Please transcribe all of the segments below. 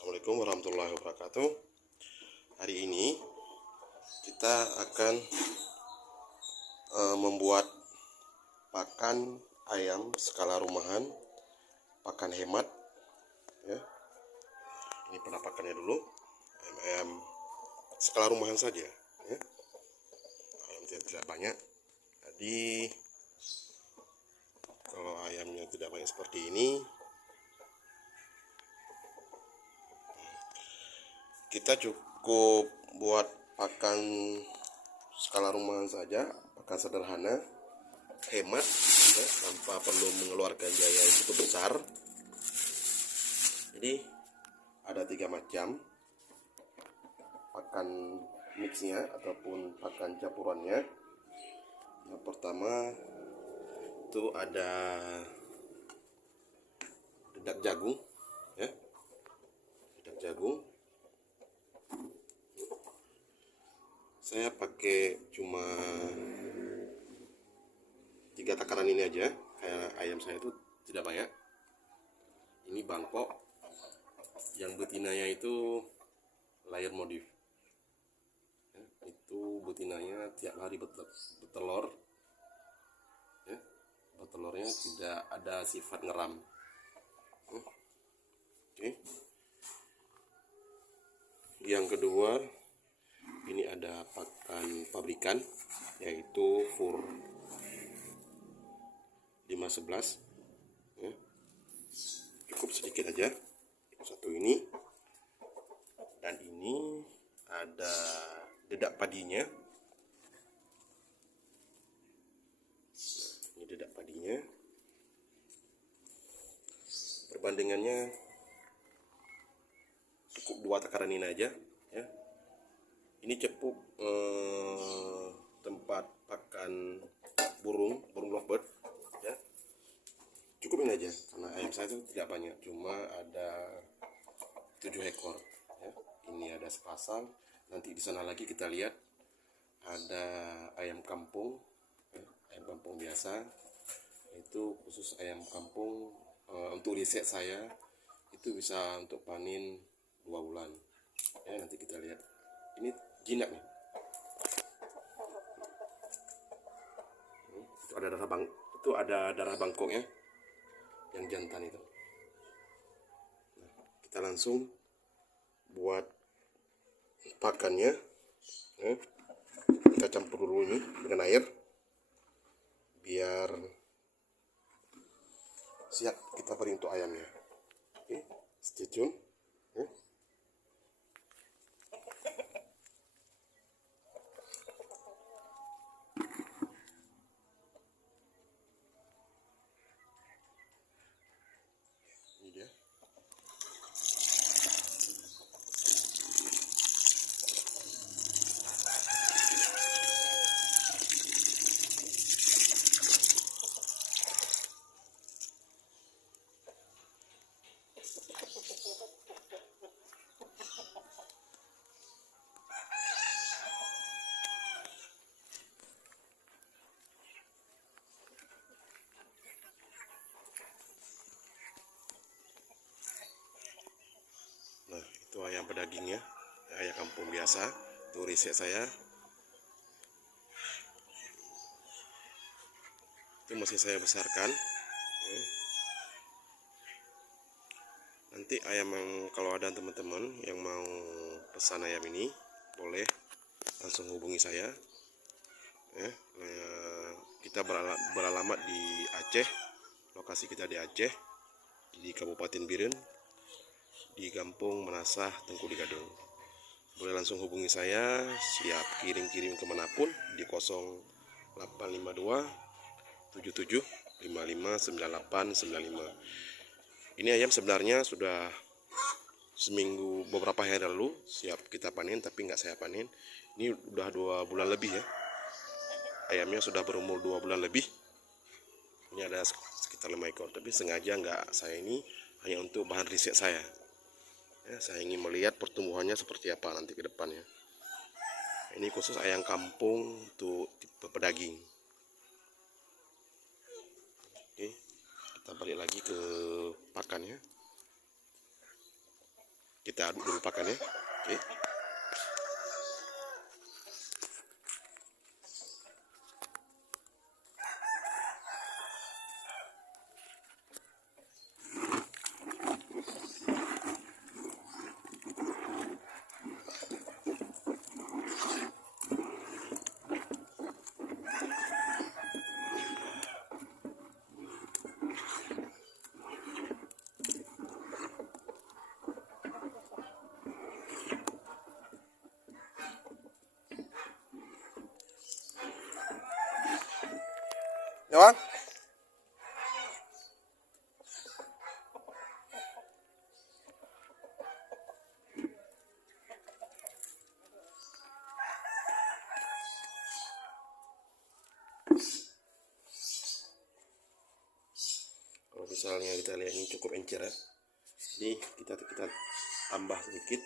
Assalamualaikum warahmatullahi wabarakatuh. Hari ini kita akan membuat pakan ayam skala rumahan, pakan hemat ya. Ini penampakannya dulu. Ayam skala rumahan saja ya. Ayam tidak banyak. Jadi kalau ayamnya tidak banyak seperti ini, kita cukup buat pakan skala rumahan saja, pakan sederhana, hemat ya, tanpa perlu mengeluarkan biaya yang cukup besar. Jadi ada 3 macam pakan mixnya ataupun pakan campurannya. Yang pertama itu ada dedak jagung ya, dedak jagung. Saya pakai cuma 3 takaran ini aja, kayak ayam saya itu tidak banyak. Ini Bangkok, yang betinanya itu layer modif ya, itu betinanya tiap hari bertelur ya, bertelurnya tidak ada sifat ngeram. Oke. Yang kedua, ini ada pakan pabrikan, yaitu Fur 511 ya. Cukup sedikit aja, satu ini. Dan ini ada dedak padinya. Ini dedak padinya. Perbandingannya cukup 2 takaran ini aja ya. Ini cukup tempat pakan burung lovebird ya. Cukup ini aja, karena ayam saya itu tidak banyak, cuma ada 7 ekor ya. Ini ada sepasang. Nanti di sana lagi kita lihat ada ayam kampung ya, ayam kampung biasa. Itu khusus ayam kampung, untuk riset saya itu bisa untuk panen 2 bulan ya. Nanti kita lihat. Ini jinak nih. Itu ada darah bangkoknya, yang jantan itu. Nah, kita langsung buat pakannya ya. Kita campur dulu ini dengan air biar siap kita beri untuk ayamnya. Oke, stay tune ya. Ini dia. Nah, itu ayam pedagingnya, ayam kampung biasa. Itu riset saya. Itu masih saya besarkan. Nanti ayam yang, kalau ada teman-teman yang mau pesan ayam ini, boleh langsung hubungi saya. Ya, kita beralamat di Aceh. Lokasi kita di Aceh, di Kabupaten Biren, di Kampung Menasah, Tengku Gadung. Boleh langsung hubungi saya, siap kirim kemanapun di 0852 77 55 98 95. Ini ayam sebenarnya sudah seminggu, beberapa hari lalu siap kita panen, tapi nggak saya panen. Ini udah 2 bulan lebih ya. Ayamnya sudah berumur 2 bulan lebih. Ini ada sekitar 5 ekor, tapi sengaja nggak saya ini, hanya untuk bahan riset saya ya. Saya ingin melihat pertumbuhannya seperti apa nanti ke depannya. Ini khusus ayam kampung untuk tipe pedaging. Oke, kita balik lagi ke pakannya. Oke, kita aduk dulu pakannya. Oke. Ya, Bang? Kalau misalnya kita lihat ini cukup encer ya, jadi kita tambah sedikit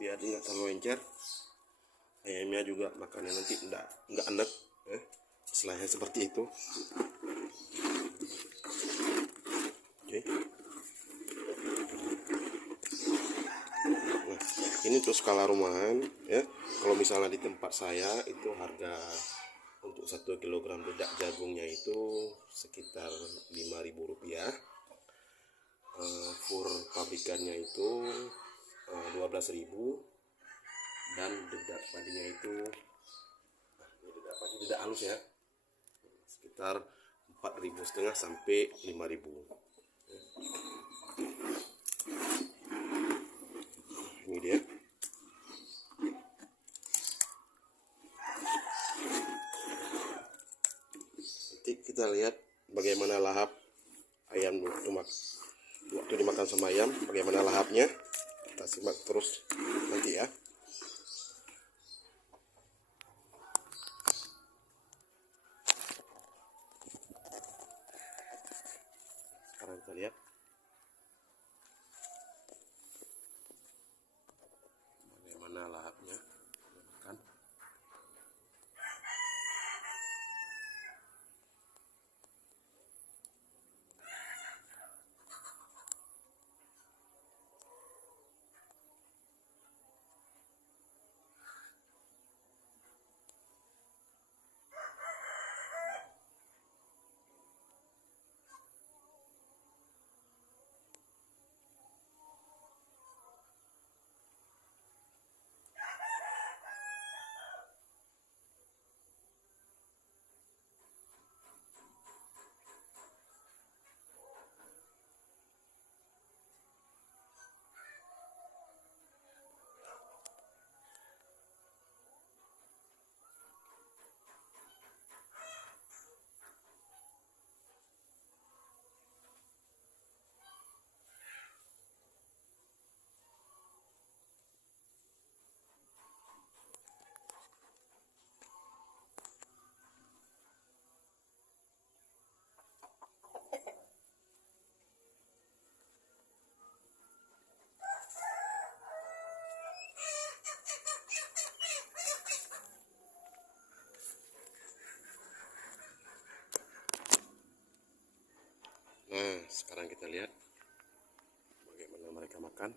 biar nggak terlalu encer. Ayamnya juga makannya nanti nggak enak ya, istilahnya seperti itu. Oke. Nah, ini untuk skala rumahan ya. Kalau misalnya di tempat saya itu harga untuk 1 kg dedak jagungnya itu sekitar Rp5.000. Fur pabrikannya itu 12.000, dan dedak padinya itu dedak halus ya, sekitar 4.500 sampai 5.000. Ini dia. Nanti kita lihat bagaimana lahap ayam waktu dimakan sama ayam, bagaimana lahapnya. Kita simak terus nanti ya. Sekarang kita lihat bagaimana lahapnya makan. Nah, sekarang kita lihat bagaimana mereka makan.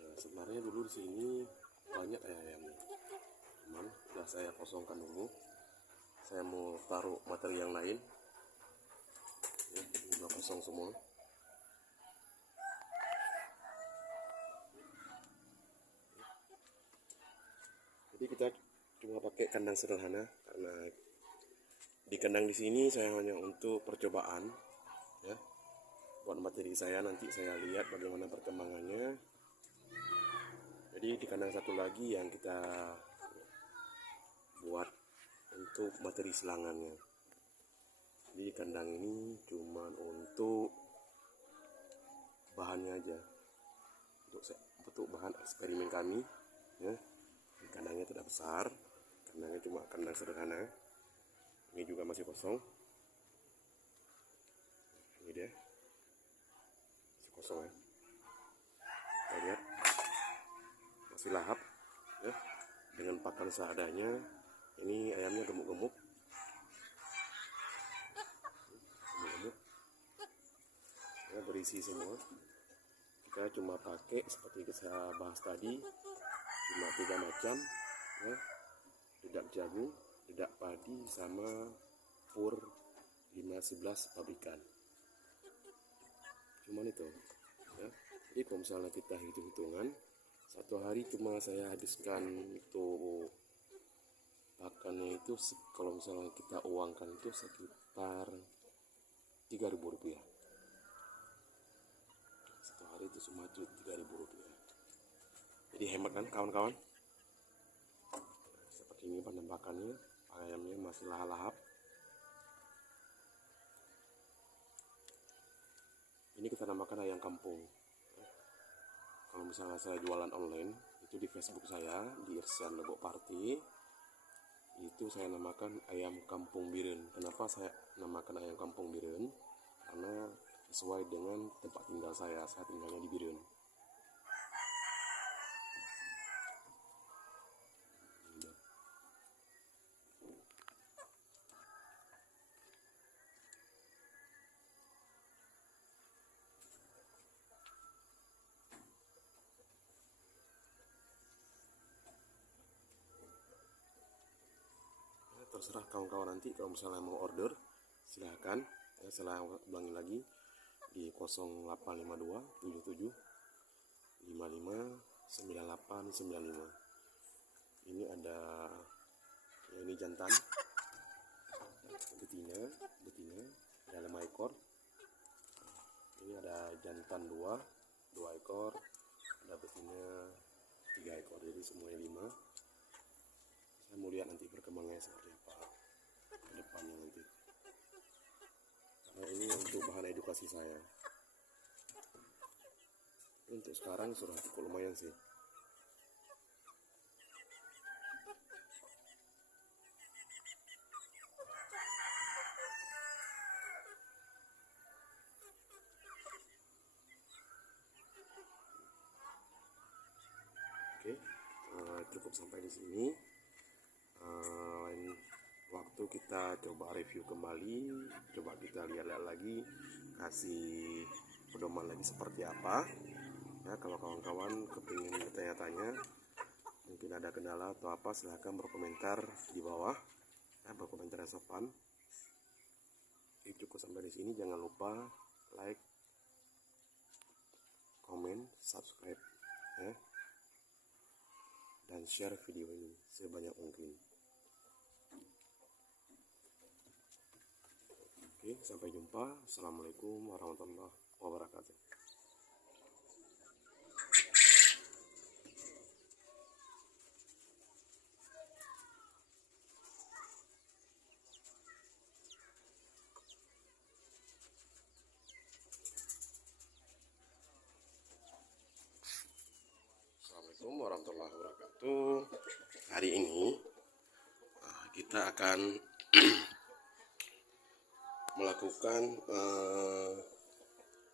Nah, sebenarnya dulu di sini banyak ayam, cuman udah saya kosongkan dulu. Saya mau taruh materi yang lain. Ya, udah kosong semua. Jadi kita cuma pakai kandang sederhana, karena di kandang di sini saya hanya untuk percobaan ya, buat materi saya, nanti saya lihat bagaimana perkembangannya. Jadi di kandang satu lagi yang kita buat untuk materi selangannya. Jadi kandang ini cuma untuk bahannya aja, untuk bahan eksperimen kami ya. Kandangnya tidak besar, kandangnya cuma kandang sederhana. Ini juga masih kosong. Ini dia. kosong ya. Kita lihat masih lahap ya, dengan pakan seadanya. Ini ayamnya gemuk-gemuk ya, berisi semua. Kita cuma pakai seperti saya bahas tadi, cuma 3 macam ya, dedak jagung, dedak padi, sama pur 5-11 pabrikan. Cuman itu ya. Jadi kalau misalnya kita hitung-hitungan, satu hari cuma saya habiskan untuk pakannya itu, kalau misalnya kita uangkan itu sekitar 3.000 rupiah. Satu hari itu cuma 3.000 rupiah. Jadi hemat kan kawan-kawan. Seperti ini penampakannya, ayamnya masih lahap-lahap. Ini kita namakan ayam kampung. Kalau misalnya saya jualan online, itu di Facebook saya, di Irsyad Lebok Party, itu saya namakan ayam kampung biren. Kenapa saya namakan ayam kampung biren? Karena sesuai dengan tempat tinggal saya tinggalnya di Biren. Terserah kawan-kawan, nanti kalau misalnya mau order silahkan ya. Saya ulangi lagi di 0852 77 55 98 95. Ini ada ya, ini jantan, betina ada 5 ekor. Ini ada jantan 2 ekor, ada betina 3 ekor, jadi semuanya 5. Saya mau lihat nanti perkembangannya seperti apa ke depannya nanti. Karena ini untuk bahan edukasi saya. Untuk sekarang sudah cukup lumayan sih. Oke, cukup sampai di sini. Lain waktu kita coba review kembali, coba kita lihat lagi, kasih pedoman lagi seperti apa ya. Kalau kawan-kawan kepingin bertanya-tanya, mungkin ada kendala atau apa, silahkan berkomentar di bawah ya, berkomentar yang sopan. Jadi cukup sampai di sini. Jangan lupa like, komen, subscribe ya, dan share video ini sebanyak mungkin. Oke, sampai jumpa. Assalamualaikum warahmatullahi wabarakatuh. Assalamualaikum warahmatullahi wabarakatuh. Hari ini kita akan melakukan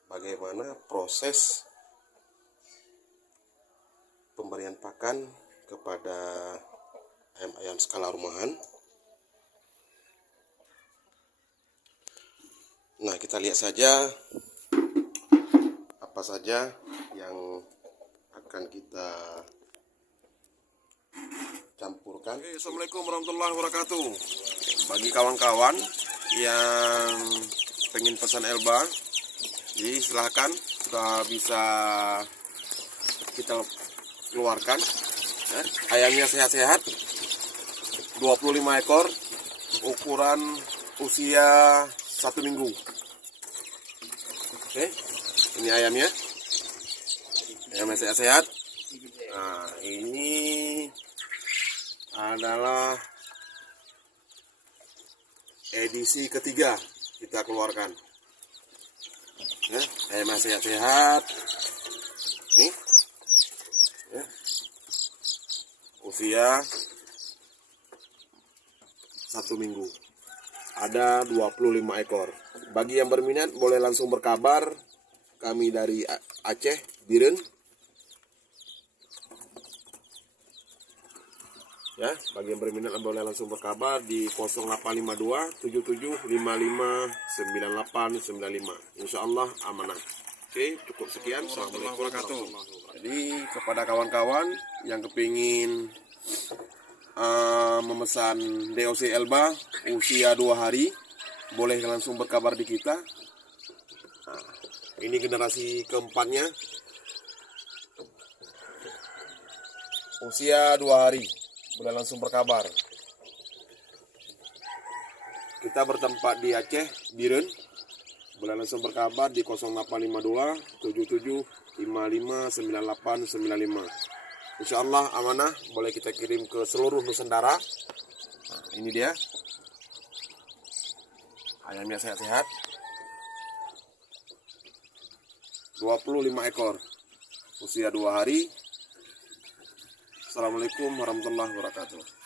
bagaimana proses pemberian pakan kepada ayam-ayam skala rumahan. Nah, kita lihat saja apa saja yang akan kita campurkan. Assalamualaikum warahmatullahi wabarakatuh. Bagi kawan-kawan yang pengen pesan Elba, jadi silahkan, sudah bisa kita keluarkan ya. Ayamnya sehat-sehat, 25 ekor, ukuran usia 1 minggu. Oke, ini ayamnya sehat-sehat. Nah, ini adalah edisi ketiga kita keluarkan ya, ayam sehat-sehat nih ya, usia 1 minggu, ada 25 ekor. Bagi yang berminat boleh langsung berkabar kami dari Aceh, Biren. Ya, bagi yang berminat boleh langsung berkabar di 0852 7755 9895. Insya Allah amanah. Oke, cukup sekian. Assalamualaikum warahmatullahi wabarakatuh. Jadi kepada kawan-kawan yang kepingin memesan DOC Elba usia 2 hari, boleh langsung berkabar di kita. Nah, ini generasi keempatnya, usia 2 hari, boleh langsung berkabar. Kita bertempat di Aceh, Biren. Boleh langsung berkabar di 0852 7755 9895. Insya Allah amanah, boleh kita kirim ke seluruh Nusantara. Nah, ini dia ayamnya, sehat-sehat, 25 ekor, usia 2 hari. Assalamualaikum warahmatullahi wabarakatuh.